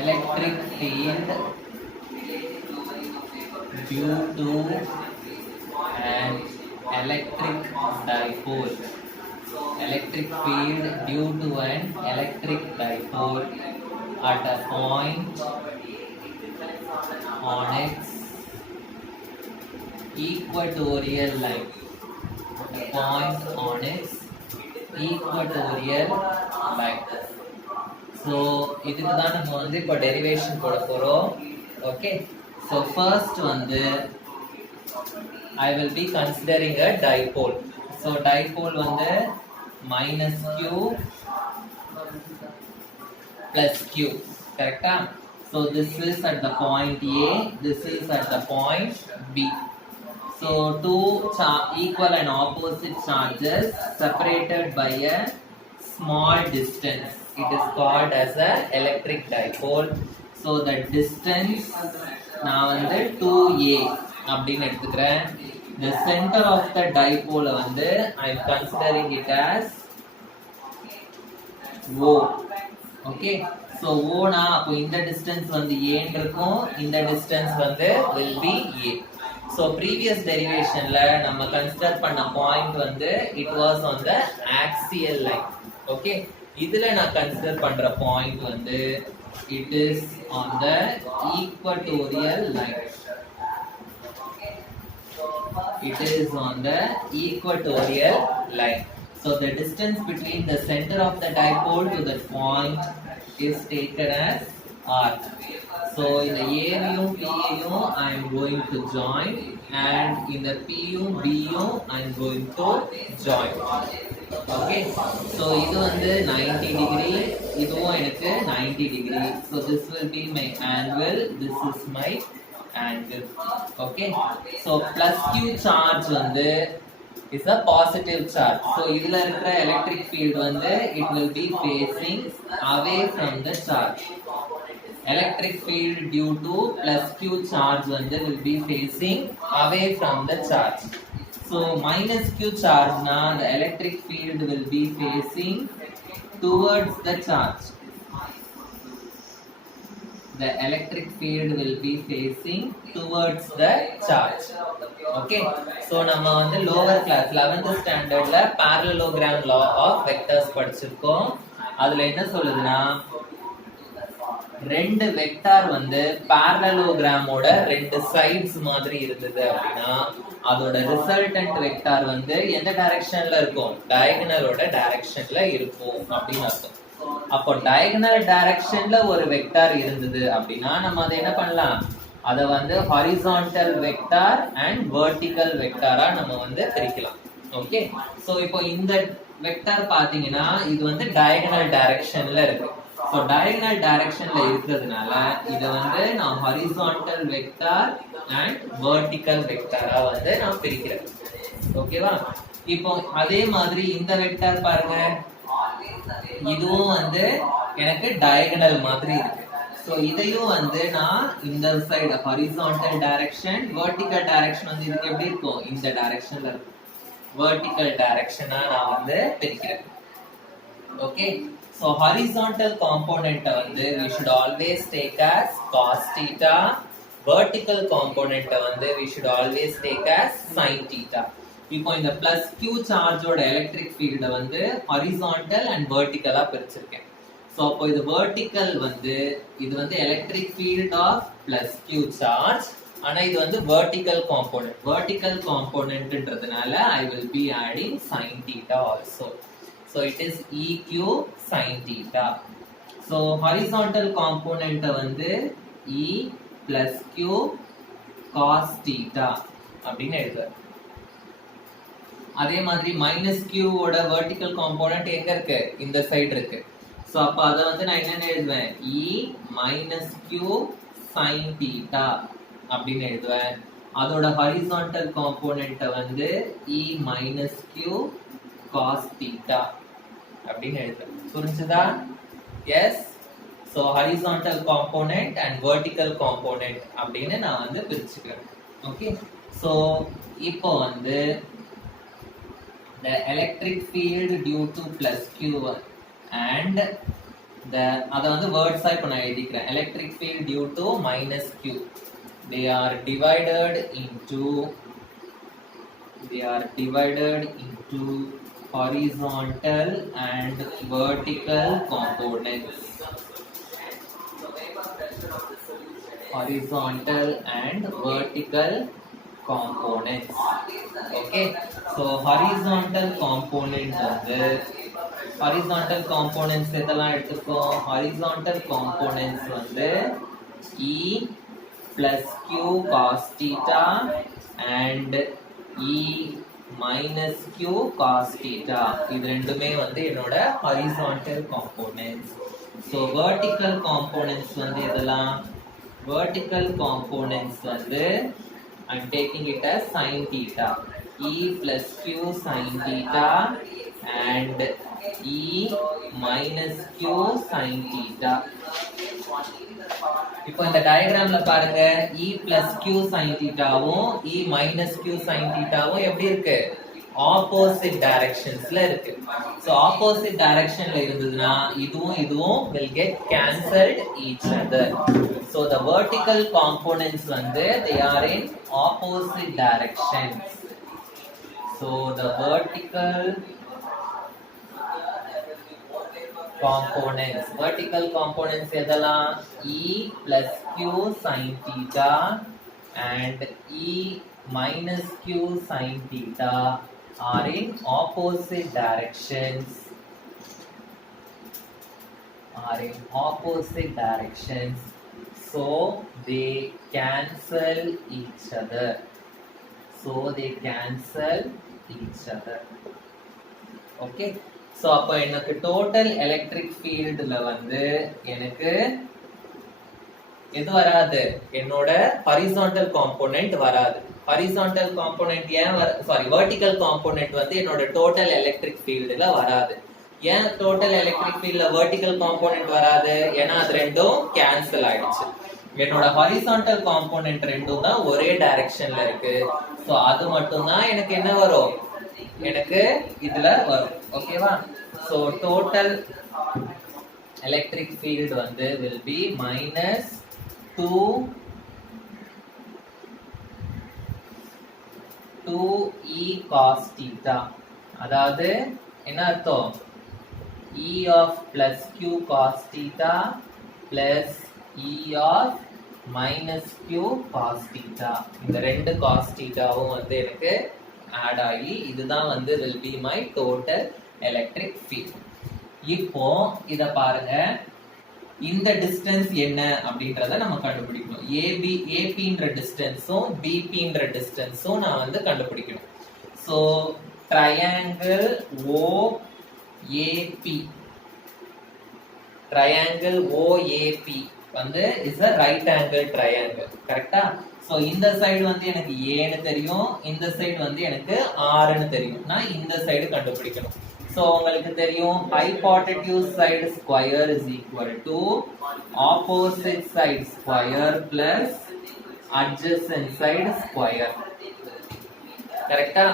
electric field due to an electric dipole. Electric field due to an electric dipole at a point on its equatorial line. A point on its equatorial line. So இதுக்கு தான் நம்ம வந்து இப்போ derivation போட போறோம். Okay, so first வந்து I will be considering a dipole. So dipole வந்து minus q plus q, correcta? So this is at the point A, this is at the point B. So two equal and opposite charges separated by a small distance. It is called as a electric dipole. So the distance நான் வந்து 2a அப்படின்னு எடுத்துக்கிறேன். The center of the dipole வந்து I am considering it as O. Okay, so O na அப்போ இந்த distance வந்து a இருக்கும், இந்த distance வந்து will be a. So previous derivationல நம்ம consider பண்ண point வந்து it was on the axial line. Okay, இதுல நான் consider பண்ற point வந்து it is on the equatorial line. It is on the equatorial line. So the distance between the center of the dipole to that point is taken as r. So in the A-யும் P-யும் I am going to join, and in the P-யும் B-யும் I am going to join. Okay, so இது வந்து 90 degree, இதுவும் எனக்கு 90 degree. So this will be my angle, this is my angle. Okay, so plus q charge வந்து is a positive charge. So இதுல இருக்கிற electric field வந்து it will be facing away from the charge. Electric field due to plus q charge வந்து will be facing away from the charge. So minus q charge na the electric field will be facing towards the charge. The electric field will be facing towards the charge. Okay, so நம்ம வந்து lower class 11th standardல parallelogram law of vectors படிச்சிருக்கோம். அதுல என்ன சொல்லுதுன்னா, ரெண்டு vector வந்து parallelogramோட ரெண்டு sides மாதிரி இருந்தது அப்படின்னா அதோட ரிசல்டன்ட் வெக்டார் வந்து எந்த டைரக்ஷன்ல இருக்கும், டயகனலோட டைரக்ஷன்ல இருக்கும் அப்படின்னு அர்த்தம். அப்போ டயகனல் டைரக்ஷன்ல ஒரு வெக்டார் இருந்தது அப்படின்னா நம்ம அதை என்ன பண்ணலாம், அதை வந்து ஹாரிசான்டல் வெக்டார் அண்ட் வெர்டிகல் வெக்டாரா நம்ம வந்து பிரிக்கலாம். ஓகே, சோ இப்போ இந்த வெக்டார் பாத்தீங்கன்னா இது வந்து டயகனல் டைரக்ஷன்ல இருக்கு. சோ டயகனல் டைரக்ஷன்ல இருக்கிறதுனால இதை வந்து நான் ஹாரிசான்டல் வெக்டார் அண்ட் வெர்டிகல் வெக்டாரா வந்து நான் பிரிக்கிறேன். ஓகேவா? இப்போ அதே மாதிரி இந்த வெக்டார் பாருங்க, இதுவும் வந்து எனக்கு டயகனல் மாதிரி இருக்கு. சோ இதையும் வந்து நான் இந்த side horizontal direction, vertical direction வந்து இதுக்கு எப்படி இருக்கும், இந்த டைரக்ஷன்ல இருக்கும். வெர்டிகல் டைரக்ஷனா நான் வந்து பிரிக்கிறேன். ஓகே, சோ ஹாரிசான்டல் காம்போனன்ட் வந்து we should always take as cos theta, vertical component வந்து we should always take as sin theta. இப்போ இந்த பிளஸ் q சார்ஜோட எலக்ட்ரிக் ஃபீல்ட வந்து ஹாரிசான்டல் அண்ட் வெர்டிகலா பிரிச்சிருக்கேன். சோ அப்போ இது வெர்டிகல் வந்து இது வந்து electric field of plus q charge, ஆனா இது வந்து வெர்டிகல் காம்போனன்ட். வெர்டிகல் காம்போனன்ட்ன்றதுனால I will be adding sin theta also. So it is eq sin theta. So horizontal component வந்து e plus q cos theta அப்படின்னு எழுதுறேன். அதே மாதிரி மைனஸ் q ஓட வெர்டிகல் காம்போனன்ட் எங்க இருக்கு, இந்த சைடு இருக்கு. சோ அப்ப அத வந்து நான் என்ன எழுதுவேன், e minus q sin theta அப்படின்னு எழுதுவேன். அதோட ஹாரிசான்டல் காம்போனன்ட் வந்து e minus q cos theta அப்படின்னு எழுதுவேன். புரிஞ்சுதா? Yes. So horizontal component and vertical component அப்படின்னு நான் வந்து பிரிச்சுக்கிறேன். ஓகே, சோ இப்போ வந்து the electric field due to plus q and அத வந்து வேர்ட்ஸா இப்ப நான் எழுதிக்கிறேன். Electric field due to minus q, they are divided into horizontal and vertical components. Horizontal and vertical components. Okay, so horizontal component வந்து horizontal components எதெல்லாம் எடுத்துக்கோம்? Horizontal components வந்து E plus Q cos theta and E minus Q cos theta. இது ரெண்டுமே வந்து என்னோட horizontal components. So vertical components வந்து எதெல்லாம்? Vertical components வந்து I'm taking it as sin theta. E plus Q sin theta and E minus Q sin theta. இப்போ இந்த டயகிராம்ல பாருங்க, E plus Q sin thetaவும் E minus Q sin thetaவும் எப்படி இருக்கு? Opposite டைரக்ஷன்ஸ்ல இருக்கு. So opposite டைரக்ஷன்ல இருந்ததுன்னா இதுவும் will get cancelled each other. So the vertical components வந்து they are in opposite directions. So the vertical components எதெல்லாம்? E plus Q sin theta and E minus Q sin theta are in opposite directions. So they cancel each other. Okay, so அப்ப எனக்கு total electric ஃபீல்ட்ல வந்து எனக்கு எது வராது? என்னோட horizontal component வராது. ஹாரிசான்டல் காம்போனன்ட் ஏன் வெர்டிகல் காம்போனன்ட் வந்து என்னோட டோட்டல் எலக்ட்ரிக் ஃபீல்ட்ல வராது. ஏன் டோட்டல் எலக்ட்ரிக் ஃபீல்ட்ல வெர்டிகல் காம்போனன்ட் வராது? ஏன்னா அது ரெண்டும் கேன்சல் ஆயிடுச்சு. என்னோட ஹாரிசான்டல் காம்போனன்ட் ரெண்டும் தான் ஒரே டைரக்ஷன்ல இருக்கு. சோ அது மட்டும் தான் எனக்கு என்ன வரும்? எனக்கு இதுல வரும். ஓகேவா? சோ டோட்டல் எலக்ட்ரிக் ஃபீல்ட் வந்து will be minus 2e cos theta. அதாவது என்ன அர்த்தம்? E of plus q cos theta plus E of minus q cos theta. இந்த ரெண்டு cos thetaவும் வந்து எனக்கு ஆட் ஆகி இதுதான் வந்து will be my total electric field. இப்போ இத பாருங்க, இந்த டிஸ்டன்ஸ் என்ன அப்படின்றத நம்ம கண்டுபிடிக்கணும். ஏபின்ற டிஸ்டன்ஸும் பிபின்ற டிஸ்டன்ஸும் நான் வந்து கண்டுபிடிக்கணும். சோ ட்ரையாங்கிள் ஓஏபி வந்து is a right angle triangle. கரெக்ட்டா? சோ இந்த சைடு வந்து எனக்கு A ன்னு தெரியும், இந்த சைடு வந்து எனக்கு R ன்னு தெரியும். நான் இந்த சைடு கண்டுபிடிக்கணும். சோ உங்களுக்கு தெரியும் hypotenuse side square is equal to opposite side square plus adjacent side square. கரெக்ட்டா?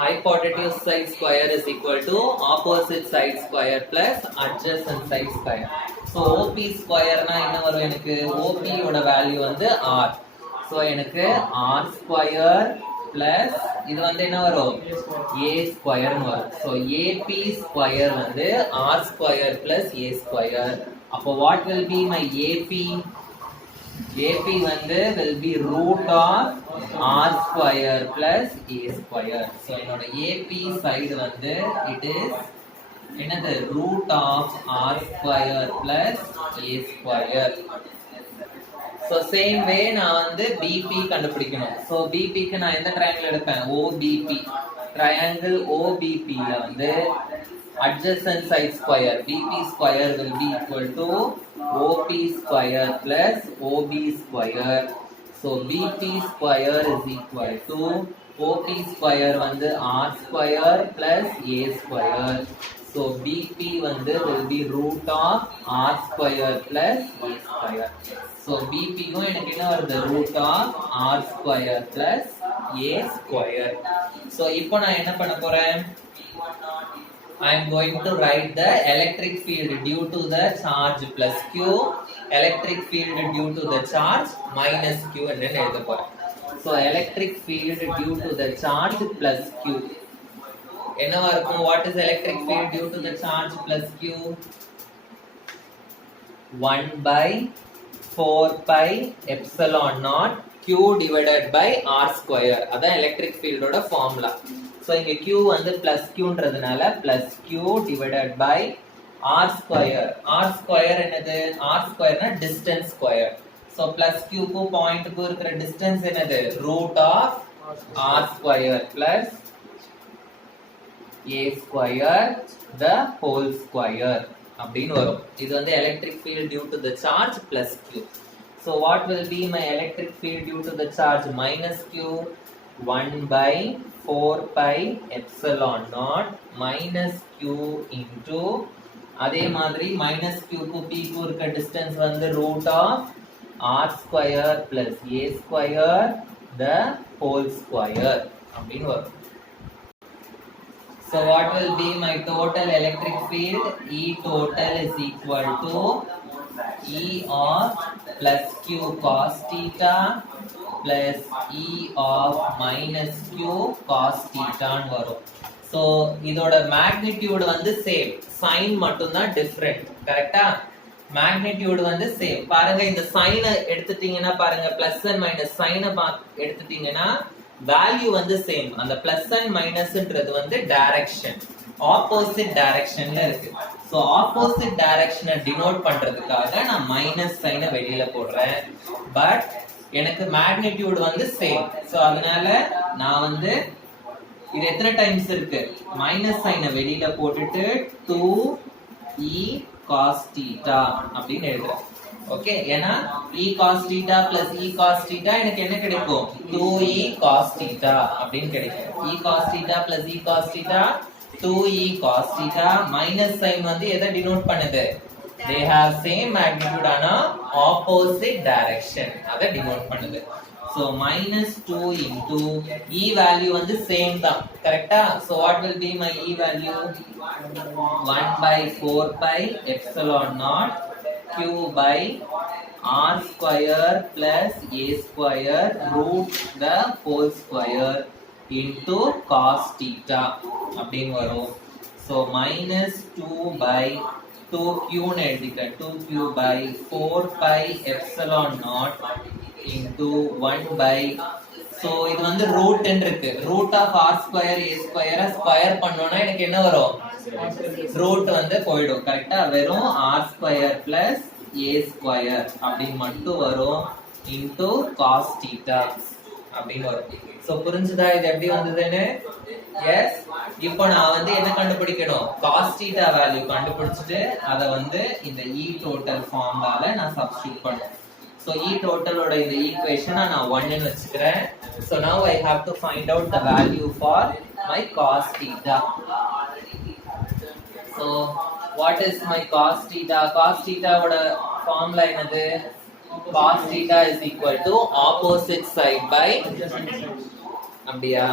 hypotenuse side square is equal to opposite side square plus adjacent side square. So OP square னா என்ன வரும்? எனக்கு OP ஓட value வந்து R. So எனக்கு R square plus இது வந்து என்ன வரும்? A square னு வரும். So AP square வந்து R square plus A square. அப்போ what will be my AP? AP வந்து will be root of R square plus A square. So என்னோட AP side வந்து it is என்னது? root of R square plus A square. So same way நான் வந்து BP கண்டுபிடிக்கணும். So BP க்கு நான் எந்த ட்ரையாங்கிள் எடுப்பேன்? OBP. ட்ரையாங்கிள் OBP ல வந்து adjacent side square BP square will be equal to OP square plus OB square. So BP square is equal to OP square வந்து R square plus A square. So BP வந்து will be root of R square plus A square. So BP க்கும் எனக்கு என்ன வருது? root of R square plus A square. So இப்போ நான் என்ன பண்ண போறேன்? I am going to write the electric field due to the charge plus Q, electric field due to the charge minus Q and then எழுத போறேன். So electric field due to the charge plus Q. என்னவா இருக்கும்? What is electric field due to the charge plus Q? 1 by 4 pi epsilon naught Q divided by R square. அதான் electric field ஓட formula. So இங்க Q வந்து plus Q ன்றதுனால plus Q divided by R square. R square என்னது? R square னா distance square. So plus Q க்கு point க்கு இருக்கிற distance என்னது? root of R square plus A square the whole square அப்படின்னு வரும். இது வந்து electric field due to the charge plus Q. So what will be my electric field due to the charge minus Q? 1 by 4 pi epsilon naught minus Q into அதே மாதிரி minus Q க்கு P க்கு இருக்க distance வந்து root of R square plus A square the whole square அப்படின்னு வரும். So what will be my total electric field? E total is equal to E of plus Q cos theta plus E of minus Q cos theta ன்னு வரும். So இதோட magnitude வந்து same, sign மட்டும் தான் different. கரெக்ட்டா? magnitude வந்து same. பாருங்க இந்த sign எடுத்துட்டீங்கன்னா பாருங்க plus and minus sign எடுத்துட்டீங்கன்னா வேல்யூ வந்து சேம். அந்த பிளஸ் அண்ட் மைனஸ்ன்றது வந்து டைரக்ஷன், ஆப்போசிட் டைரக்ஷன்ல இருக்கு. சோ ஆப்போசிட் டைரக்ஷனை டினோட் பண்றதுக்காக நான் மைனஸ் சைனை வெளியில போடுறேன். பட் எனக்கு மேக்னிடியூட் வந்து சேம். சோ அதனால நான் வந்து இது எத்தனை டைம்ஸ் இருக்கு? மைனஸ் சைனை வெளியில போட்டுட்டு 2e cos theta அப்படின்னு எழுதுறேன். ஓகே, ஏன்னா e cos theta plus e cos theta எனக்கு என்ன கிடைக்கும்? 2e cos theta அப்படின்னு கிடைக்கும். e cos theta plus e cos theta 2e cos theta. Minus sine வந்து எதை டினோட் பண்ணுது? they have same magnitude ஆனா opposite direction அதை டினோட் பண்ணுது. so minus 2 into e value வந்து same தான். கரெக்ட்டா? so what will be my e value? 1 by 4 pi epsilon naught Q by R square plus A square root the whole square into cos theta அப்படின்னு வரும். So minus 2 by 2Q ன்னு எழுதிக்க 2Q by 4 pi epsilon naught into 1 by so இது வந்து root ன்னு இருக்கு. root of R square A square square பண்ணோம்னா எனக்கு என்ன வரும்? ரூட் வந்து போய்டும். கரெக்ட்டா? வெறும் r square plus a square அப்படி மட்டும் வரும் into cos theta அப்படின்னு வரும். சோ புரிஞ்சுதா இது எப்படி வந்ததுன்னு? எஸ். இப்போ நான் வந்து என்ன கண்டுபிடிக்கணும்? cos theta வேல்யூ கண்டுபிடிச்சிட்டு அதை வந்து இந்த e total ஃபார்முலால நான் சப்ஸ்டிட்யூட் பண்ணனும். So e total ஓட இந்த ஈக்குவேஷனை நான் 1 ன்னு வச்சுக்கிறேன். So now I have to find out the value for my cos theta. So what is my cos theta? Cos theta ஓட ஃபார்முலா என்னது? cos theta is equal to opposite side by அப்படியா?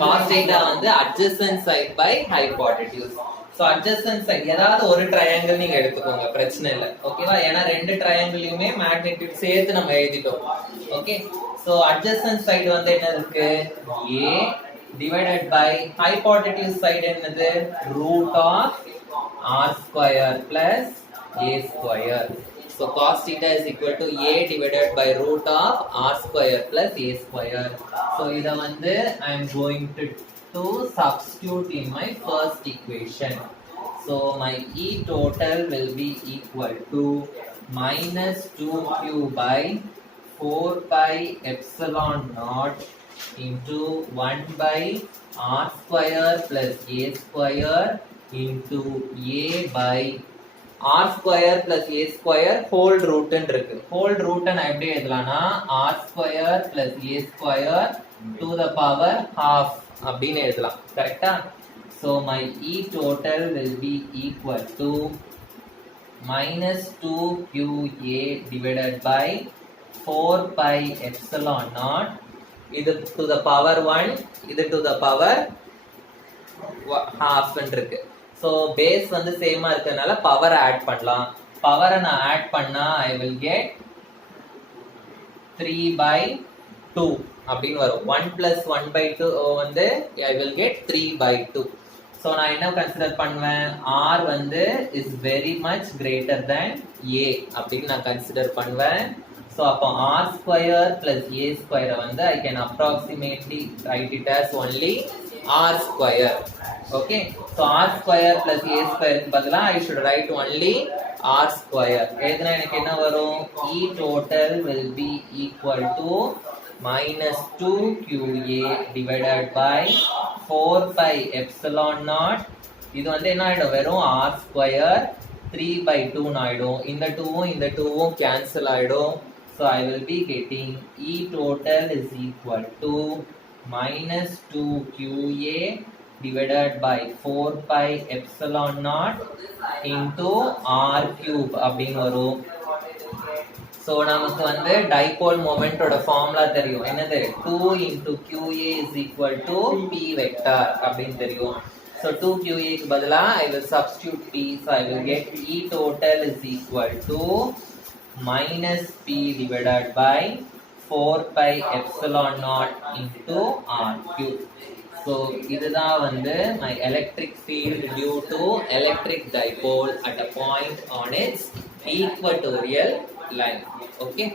cos theta வந்து adjacent side by hypotenuse. So adjacent side ஏதாவது ஒரு triangle நீங்க எடுத்துக்கோங்க, பிரச்சனை இல்ல. ஓகேவா? ஏன்னா ரெண்டு ட்ரையாங்கிளையுமே மேக்னிட்யூட் சேர்த்து நம்ம எழுதிட்டோம். ஓகே, so adjacent side வந்து என்ன இருக்கு? a divided by hypotenuse side என்னது? root of r square plus a square. So cos theta is equal to a divided by root of r square plus a square. So இத வந்து I am going to substitute in my first equation. So my E total will be equal to minus 2Q by 4 pi epsilon naught into 1 by r square plus a square into a by r square plus a square whole root ன்னு இருக்கு. whole root நான் எப்படி எழுதலாம்னா r square plus a square to the power half அப்படின்னு எழுதலாம். கரெக்ட்டா? so my E total will be equal to minus 2QA divided by 4 pi epsilon naught இது to the power 1 இது to the power half இருக்கு. So base வந்து சேமா இருக்கிறதுனால பவரை ஆட் பண்ணலாம். பவரை நான் ஆட் பண்ணா ஐ வில் கெட் 3/2 அப்படின்னு வரும். 1 + 1/2 வந்து ஐ வில் கெட் 3/2. ஸோ நான் என்ன கன்சிடர் பண்ணுவேன், ஆர் வந்து is very much greater than a அப்படின்னு நான் கன்சிடர் பண்ணுவேன். ஸோ அப்போ ஆர் ஸ்கொயர் பிளஸ் ஏ ஸ்கொயரை வந்து I can approximately write it as only r square. Okay, so r square plus a ஸ்கொயருக்கு பதிலாக I should write only r square. எழுதுனா எனக்கு என்ன வரும், E total will be equal to -2QA divided by 4πε0. இது வந்து என்ன ஆயிடும், வெறும் ஆர் ஸ்கொயர் 3/2 ஆயிடும். இந்த 2வும் இந்த 2வும் கேன்சல் ஆயிடும். So I will be getting E total is equal to -2QA divided by 4πε0 into r³ அப்படின்னு வரும். ஸோ நமக்கு வந்து டைபோல் மொமெண்டோட ஃபார்முலா தெரியும். என்னது, 2 × QA is equal to P vector அப்படின்னு தெரியும். ஸோ 2QAக்கு பதிலாக I will substitute P. So I will get E total is equal to -P divided by 4πε0 into r³. So இதுதான் வந்து my electric field due to electric dipole at a point on its equatorial line. Okay.